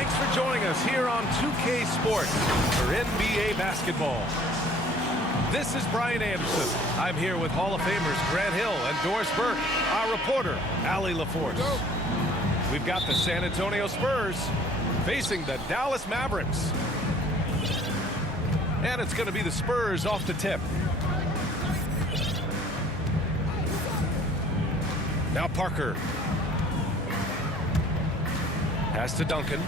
Thanks for joining us here on 2K Sports for NBA basketball. This is Brian Anderson. I'm here with Hall of Famers Grant Hill and Doris Burke, our reporter, Allie LaForce. We've got the San Antonio Spurs facing the Dallas Mavericks. And it's going to be the Spurs off the tip. Now Parker. Pass to Duncan.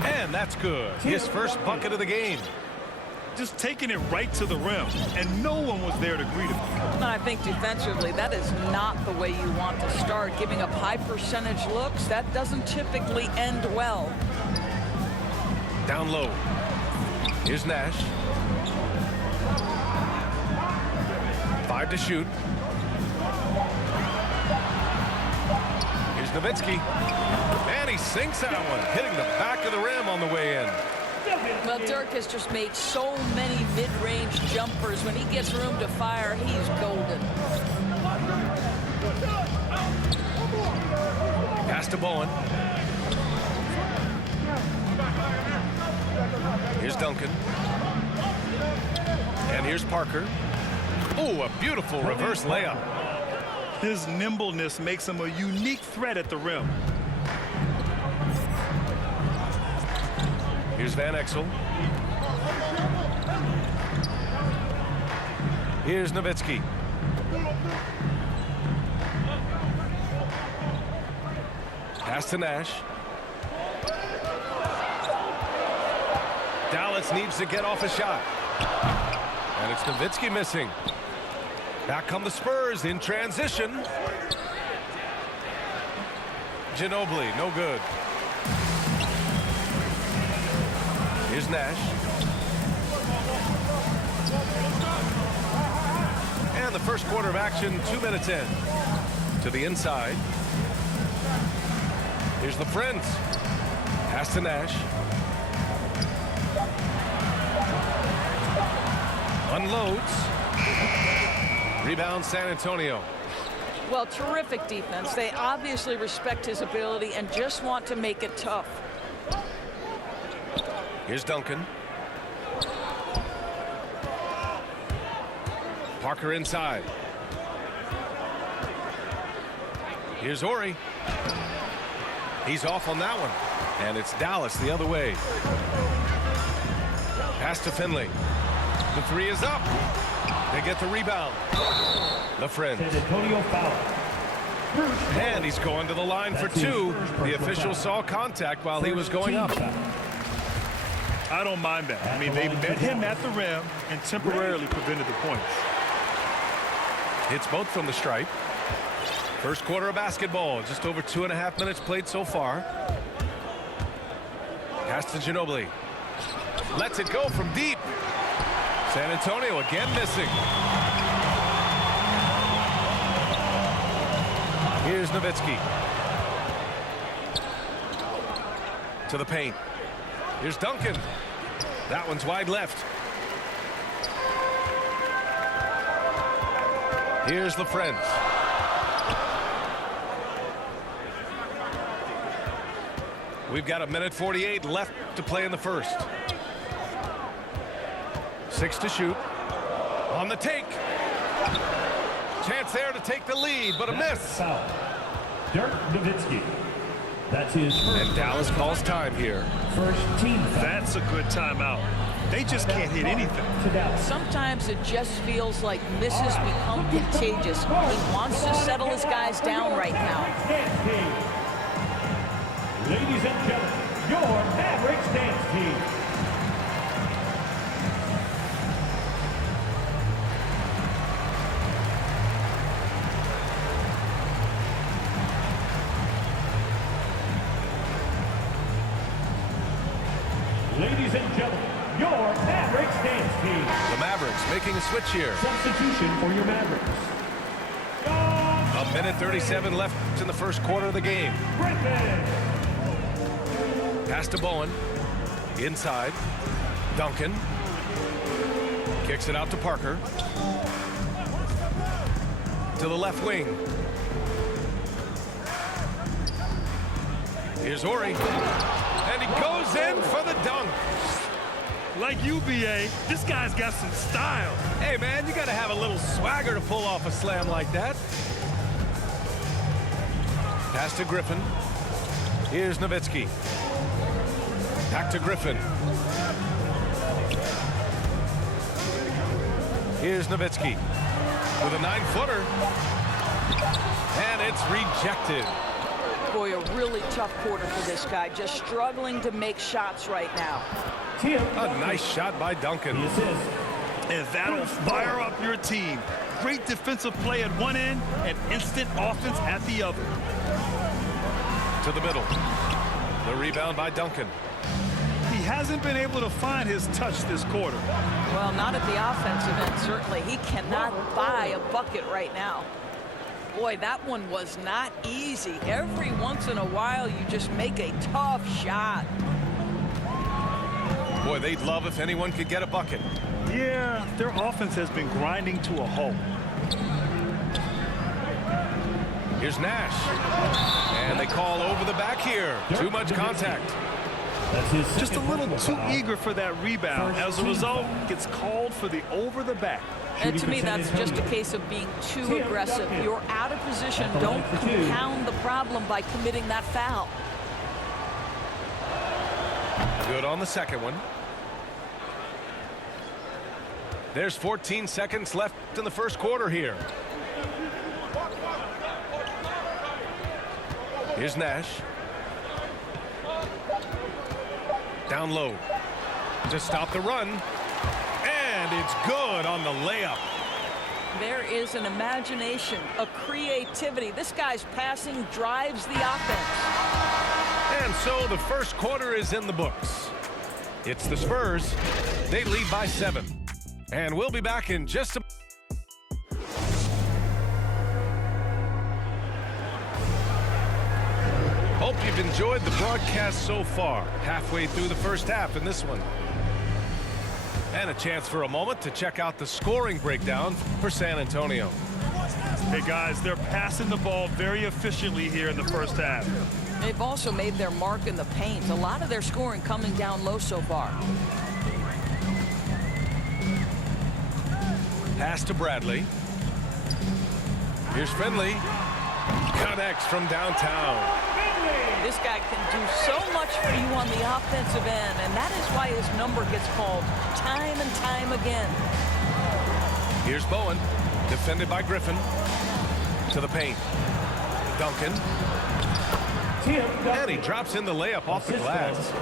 And that's good. His first bucket of the game. Just taking it right to the rim, and no one was there to greet him. And I think defensively, that is not the way you want to start. Giving up high percentage looks, that doesn't typically end well. Down low. Here's Nash. 5 to shoot. Here's Nowitzki. And he sinks that one, hitting the back of the rim on the way in. Well, Dirk has just made so many mid-range jumpers. When he gets room to fire, he's golden. Pass to Bowen. Here's Duncan. And here's Parker. Oh, a beautiful reverse layup. His nimbleness makes him a unique threat at the rim. Here's Van Exel. Here's Nowitzki. Pass to Nash. Dallas needs to get off a shot. And it's Nowitzki missing. Back come the Spurs in transition. Ginobili, no good. Here's Nash. And the first quarter of action, 2 minutes in. To the inside. Here's the Friends. Pass to Nash. Unloads. Rebound San Antonio. Well, terrific defense. They obviously respect his ability and just want to make it tough. Here's Duncan. Parker inside. Here's Ori. He's off on that one. And it's Dallas the other way. Pass to Finley. The three is up. They get the rebound. The Friends. San Antonio foul. And he's going to the line for two. The official saw contact while he was going up. I don't mind that. I mean, they met him at the rim and temporarily prevented the points. Hits both from the stripe. First quarter of basketball. Just over 2.5 minutes played so far. Pass to Ginobili. Lets it go from deep. San Antonio again missing. Here's Nowitzki. To the paint. Here's Duncan. That one's wide left. Here's the Friends. We've got 1:48 left to play in the first. 6 to shoot. On the take. Chance there to take the lead, but a miss. Dirk Nowitzki. That's his first. And Dallas calls time here. First team foul. That's a good timeout. They just can't hit anything. Sometimes it just feels like misses become contagious. He wants to settle his guys down right now. Ladies and gentlemen, your Mavericks dance team. Ladies and gentlemen, your Mavericks dance team. The Mavericks making a switch here. Substitution for your Mavericks. 1:37 left in the first quarter of the game. Pass to Bowen. Inside. Duncan. Kicks it out to Parker. To the left wing. Here's Ori. And he goes in for the dunk. Like UBA, this guy's got some style. Hey, man, you got to have a little swagger to pull off a slam like that. Pass to Griffin. Here's Nowitzki. Back to Griffin. Here's Nowitzki with a 9-footer. And it's rejected. Boy, a really tough quarter for this guy. Just struggling to make shots right now. A nice shot by Duncan. And that'll fire up your team. Great defensive play at one end and instant offense at the other. To the middle. The rebound by Duncan. He hasn't been able to find his touch this quarter. Well, not at the offensive end, certainly. He cannot buy a bucket right now. Boy, that one was not easy. Every once in a while, you just make a tough shot. Boy, they'd love if anyone could get a bucket. Yeah, their offense has been grinding to a halt. Here's Nash. And they call over the back here. Too much contact. Just a little too eager for that rebound. As a result, gets called for the over the back. And to me, that's just a case of being too aggressive. You're out of position. Don't compound the problem by committing that foul. Good on the second one. There's 14 seconds left in the first quarter here. Here's Nash. Down low to stop the run. And it's good on the layup. There is an imagination, a creativity. This guy's passing drives the offense. And so the first quarter is in the books. It's the Spurs. They lead by 7. And we'll be back in just a... Hope you've enjoyed the broadcast so far. Halfway through the first half in this one. And a chance for a moment to check out the scoring breakdown for San Antonio. Hey, guys, they're passing the ball very efficiently here in the first half. They've also made their mark in the paint. A lot of their scoring coming down low so far. Pass to Bradley. Here's Finley. Connects from downtown. This guy can do so much for you on the offensive end, and that is why his number gets called time and time again. Here's Bowen, defended by Griffin. To the paint. Duncan. And he drops in the layup off the glass.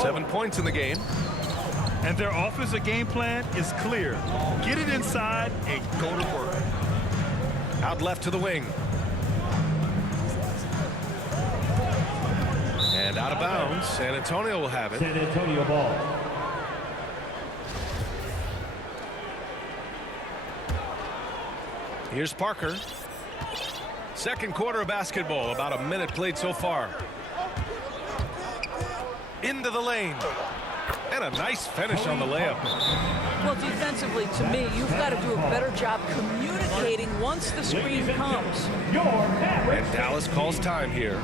7 points in the game. And their offensive game plan is clear. Get it inside and go to work. Out left to the wing. And out of bounds. San Antonio will have it. San Antonio ball. Here's Parker. Second quarter of basketball. About a minute played so far. Into the lane. And a nice finish on the layup. Well, defensively, to me, you've got to do a better job communicating once the screen comes. And Dallas calls time here.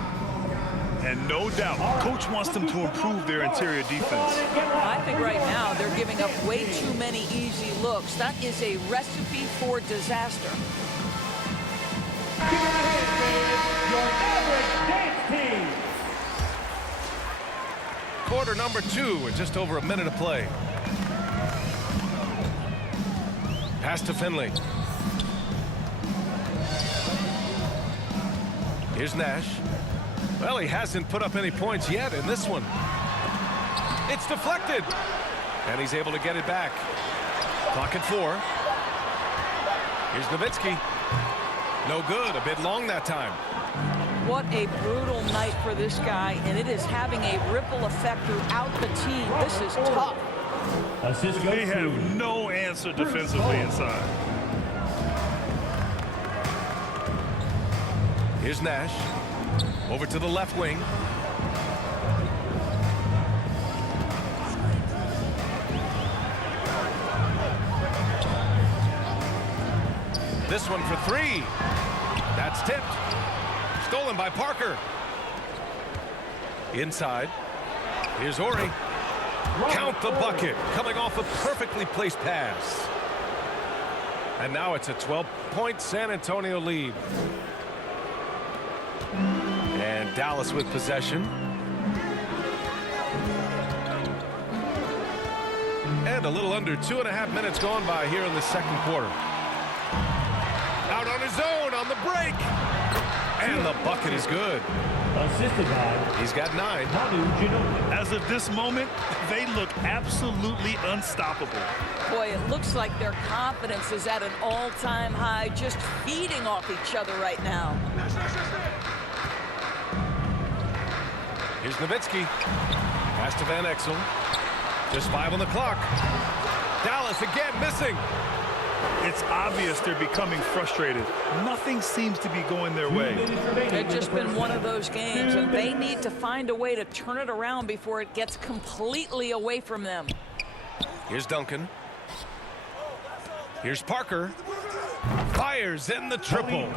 And no doubt, coach wants them to improve their interior defense. I think right now they're giving up way too many easy looks. That is a recipe for disaster. Your average dance team. Quarter number 2 with just over a minute of play. Pass to Finley. Here's Nash. Well, he hasn't put up any points yet in this one. It's deflected. And he's able to get it back. Clock at 4. Here's Nowitzki. No good. A bit long that time. What a brutal night for this guy, and it is having a ripple effect throughout the team. This is tough. Assist goes They to have no answer defensively inside. Here's Nash. Over to the left wing. This one for 3. That's tipped. Stolen by Parker. Inside. Here's Ori. Count the bucket. Coming off a perfectly placed pass. And now it's a 12-point San Antonio lead. And Dallas with possession. And a little under 2.5 minutes gone by here in the second quarter. Out on his own on the break. And the bucket is good. Assisted by He's got 9. As of this moment, they look absolutely unstoppable. Boy, it looks like their confidence is at an all-time high, just feeding off each other right now. Here's Nowitzki. Pass to Van Exel. Just 5 on the clock. Dallas again missing. It's obvious they're becoming frustrated. Nothing seems to be going their way. It's just been one of those games, and they need to find a way to turn it around before it gets completely away from them. Here's Duncan. Here's Parker. Fires in the triple.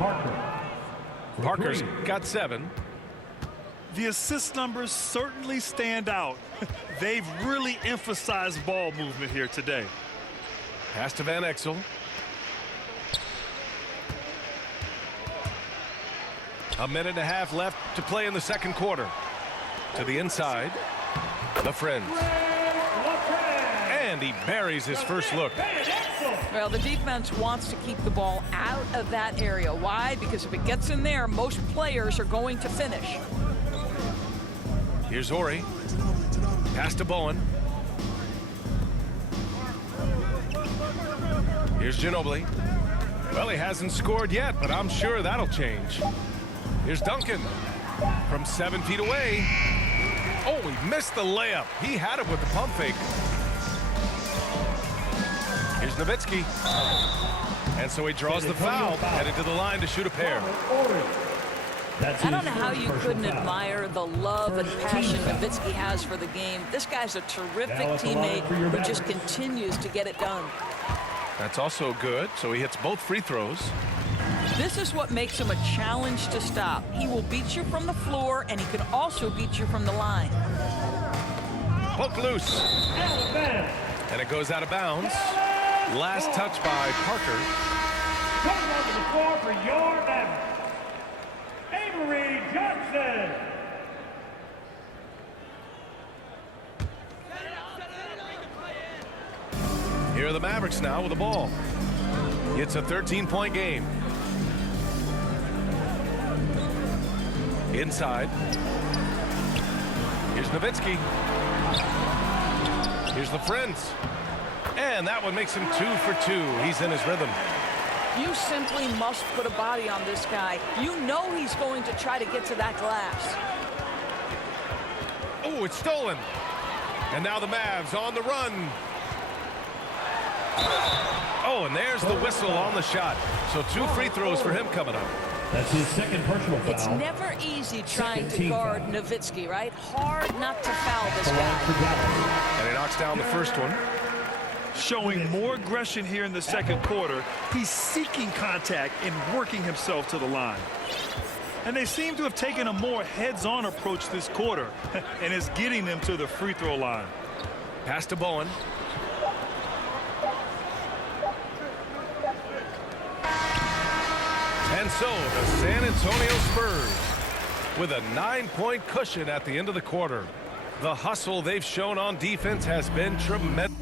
Parker's got 7. The assist numbers certainly stand out. They've really emphasized ball movement here today. Pass to Van Exel. A minute and a half left to play in the second quarter. To the inside. The Friends. And he buries his first look. Well, the defense wants to keep the ball out of that area. Why? Because if it gets in there, most players are going to finish. Here's Ori. Pass to Bowen. Here's Ginobili. Well, he hasn't scored yet, but I'm sure that'll change. Here's Duncan from 7 feet away. Oh, he missed the layup. He had it with the pump fake. Here's Nowitzki. And so he draws the foul, headed to the line to shoot a pair. I don't know how you couldn't admire the love and passion Nowitzki has for the game. This guy's a terrific teammate who just continues to get it done. That's also good, so he hits both free throws. This is what makes him a challenge to stop. He will beat you from the floor, and he can also beat you from the line. Poke loose. And it goes out of bounds. Last touch by Parker. Coming onto the floor for your Mavs, Avery Johnson. Here are the Mavericks now with the ball. It's a 13-point game. Inside. Here's Nowitzki. Here's the Friends. And that one makes him 2 for 2. He's in his rhythm. You simply must put a body on this guy. You know he's going to try to get to that glass. Oh, it's stolen. And now the Mavs on the run. Oh, and there's the whistle on the shot. So 2 free throws for him coming up. That's his second personal foul. It's never easy trying to guard Nowitzki, right? Hard not to foul this guy. And he knocks down the first one. Showing more aggression here in the second quarter. He's seeking contact and working himself to the line. And they seem to have taken a more heads-on approach this quarter, and it's getting them to the free throw line. Pass to Bowen. And so the San Antonio Spurs with a 9-point cushion at the end of the quarter. The hustle they've shown on defense has been tremendous.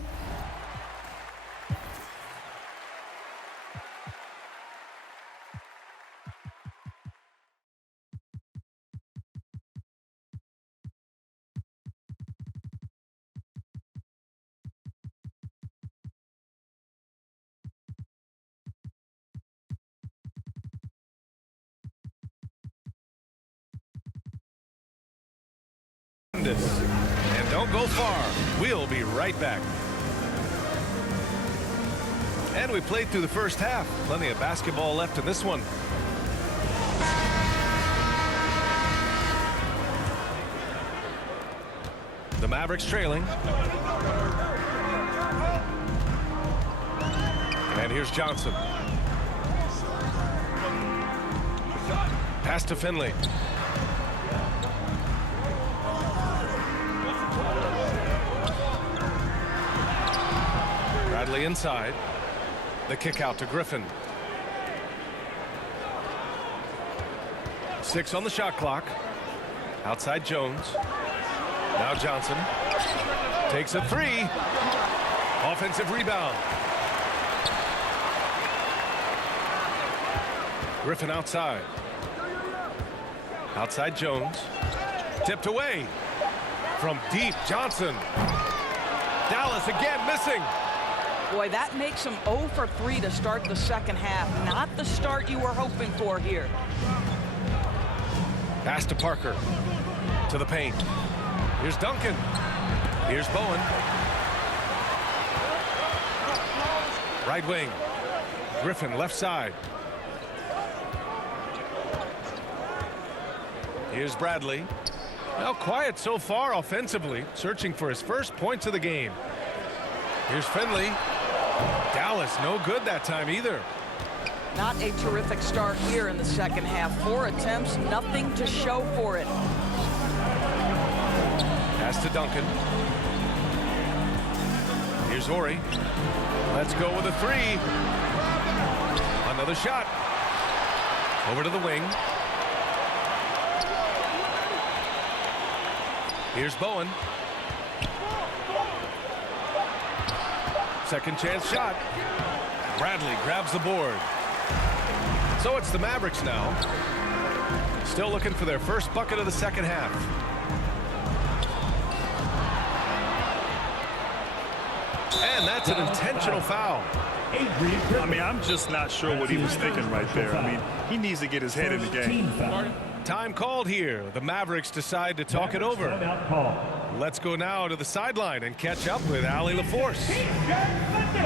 And don't go far. We'll be right back. And we played through the first half. Plenty of basketball left in this one. The Mavericks trailing. And here's Johnson. Pass to Finley. Bradley inside. The kick out to Griffin. 6 on the shot clock. Outside Jones. Now Johnson takes a 3. Offensive rebound. Griffin outside. Outside Jones. Tipped away. From deep, Johnson. Dallas again missing. Boy, that makes him 0 for 3 to start the second half. Not the start you were hoping for here. Pass to Parker. To the paint. Here's Duncan. Here's Bowen. Right wing. Griffin left side. Here's Bradley. Well, quiet so far offensively, searching for his first points of the game. Here's Finley. Dallas no good that time either. Not a terrific start here in the second half. 4 attempts, nothing to show for it. Pass to Duncan. Here's Horry. Let's go with a 3. Another shot. Over to the wing. Here's Bowen. Second chance shot. Bradley grabs the board. So it's the Mavericks now. Still looking for their first bucket of the second half. And that's an intentional foul. I mean, I'm just not sure what he was thinking right there. I mean, he needs to get his head in the game. Time called here. The Mavericks decide to talk it over. Let's go now to the sideline and catch up with Allie LaForce.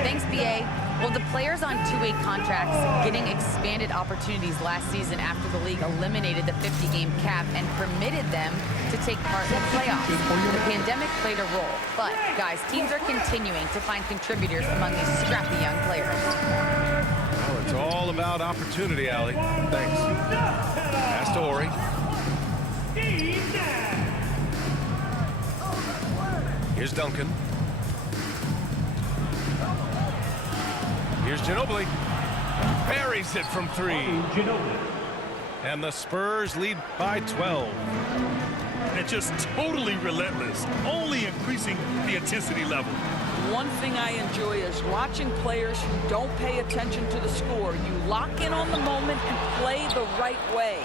Thanks, BA. Well, the players on two-way contracts getting expanded opportunities last season after the league eliminated the 50-game cap and permitted them to take part in the playoffs. The pandemic played a role, but, guys, teams are continuing to find contributors among these scrappy young players. Well, it's all about opportunity, Allie. Thanks. Pass to Horry. Here's Duncan. Here's Ginobili. Buries it from 3. And the Spurs lead by 12. And just totally relentless, only increasing the intensity level. One thing I enjoy is watching players who don't pay attention to the score. You lock in on the moment and play the right way.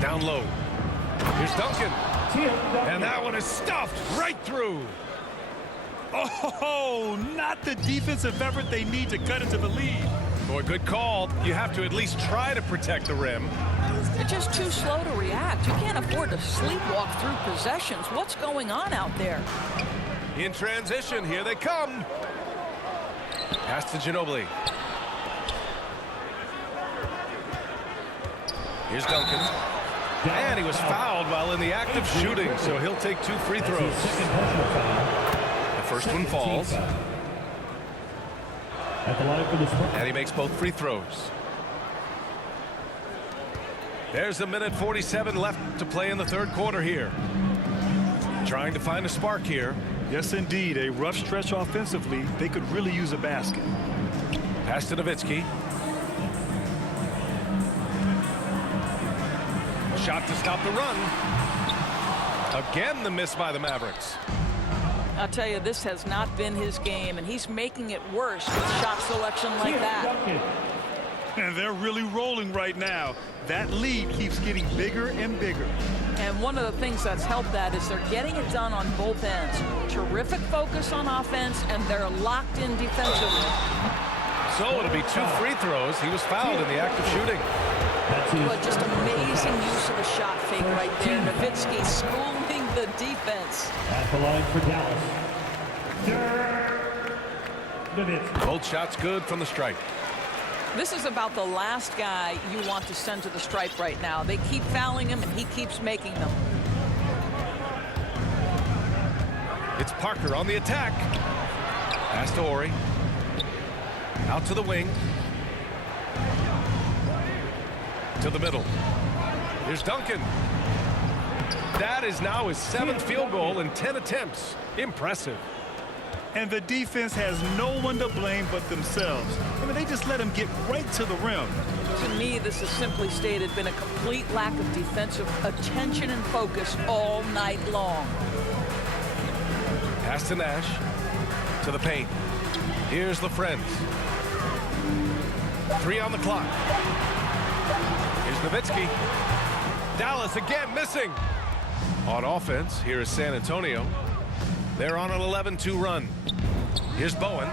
Down low. Here's Duncan. And that one is stuffed right through. Oh, not the defensive effort they need to cut into the lead. Boy, good call. You have to at least try to protect the rim. They're just too slow to react. You can't afford to sleepwalk through possessions. What's going on out there? In transition, here they come. Pass to Ginobili. Here's Duncan. And he was fouled while in the act of shooting, so he'll take 2 free throws. The first one falls. And he makes both free throws. There's a minute 47 left to play in the third quarter here. Trying to find a spark here. Yes, indeed. A rough stretch offensively. They could really use a basket. Pass to Nowitzki. Shot to stop the run. Again, the miss by the Mavericks. I'll tell you, this has not been his game, and he's making it worse with shot selection like that. And they're really rolling right now. That lead keeps getting bigger and bigger. And one of the things that's helped that is they're getting it done on both ends. Terrific focus on offense, and they're locked in defensively. So it'll be 2 free throws. He was fouled in the act of shooting. But just amazing use of the shot fake right there. Nowitzki schooling the defense. At the line for Dallas. Both shots good from the stripe. This is about the last guy you want to send to the stripe right now. They keep fouling him, and he keeps making them. It's Parker on the attack. Pass to Horry. Out to the wing. To the middle. Here's Duncan. That is now his 7th field goal in 10 attempts. Impressive. And the defense has no one to blame but themselves. I mean, they just let him get right to the rim. To me, this has simply stated been a complete lack of defensive attention and focus all night long. Pass to Nash. To the paint. Here's LaFrentz. 3 on the clock. Here's Nowitzki. Dallas again missing. On offense, here is San Antonio. They're on an 11-2 run. Here's Bowen.